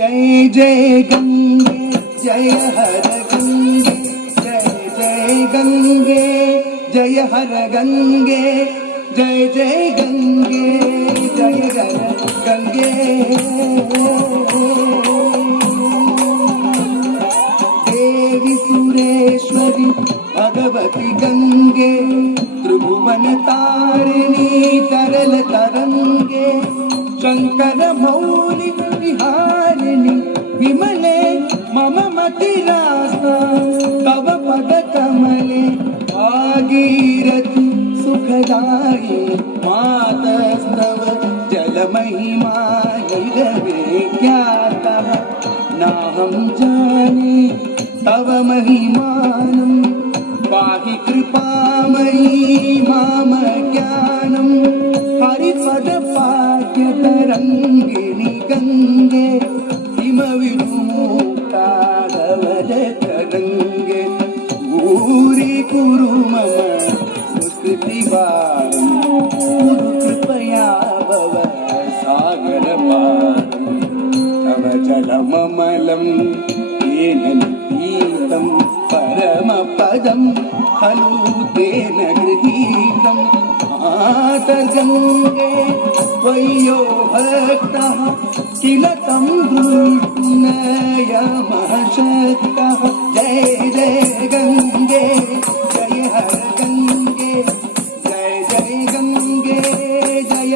जय जय गंगे जय हर गंगे, जय जय गंगे जय हर गंगे, जय जय गंगे जय हर गंगे। देवी सुरेश्वरी भगवती गंगे, त्रिभुवन तारिणी तरल तरंगे, शंकर मौली विहारिणी विमले मम मतिरासा तव पद कमले। भागीरथी सुखदायी मातस्तव जल महिमा नैरवे ज्ञातः, नाहं जाने तव महिमानं, पाहि कृपामयी माम ज्ञानम्। हरिपद पाद्य तरंगिणी गंगे, हिमविमुक्ता धवल तरंगे, पूरी कुरु मम दुष्कृतिवारं, कुरु कृपया भव सागर पारं। तव जलममलं येन निपीतं, परमपदं खलु तेन गृहीतम्। मातर्गंगे त्वय्यो भक्तः, किल तं दुष्टनयमः शक्तः। जय जय गंगे जय हर गंगे, जय जय गंगे जय